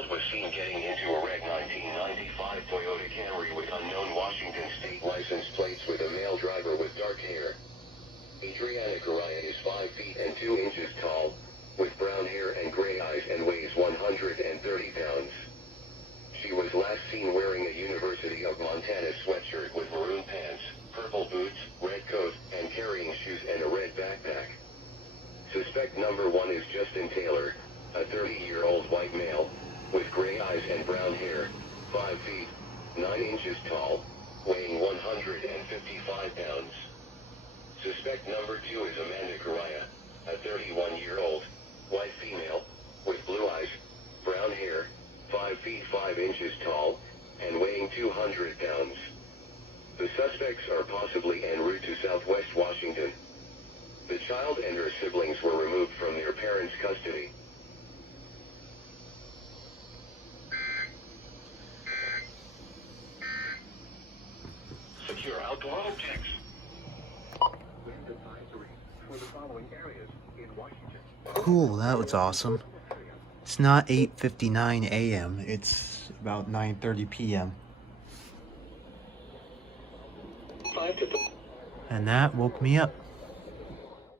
child was seen getting into a red 1995 Toyota Camry with unknown Washington state license plates with a male driver with dark hair. Adriana Correa is 5 feet and 2 inches tall, with brown hair and gray eyes and weighs 130 pounds. She was last seen wearing a University of Montana sweatshirt with maroon pants, purple boots, red coat, and carrying shoes and a red backpack. Suspect number 1 is Justin Taylor, a 30-year-old white male, with gray eyes and brown hair, 5 feet, 9 inches tall, weighing 155 pounds. Suspect number 2 is Amanda Correa, a 31-year-old, white female, with blue eyes, brown hair, 5 feet 5 inches tall, and weighing 200 pounds. The suspects are possibly en route to Southwest Washington. The child and her siblings were removed from their parents' custody. Secure outdoor objects. For the following areas in Washington. Cool, that was awesome. It's not 8:59 a.m. It's about 9:30 p.m. And that woke me up.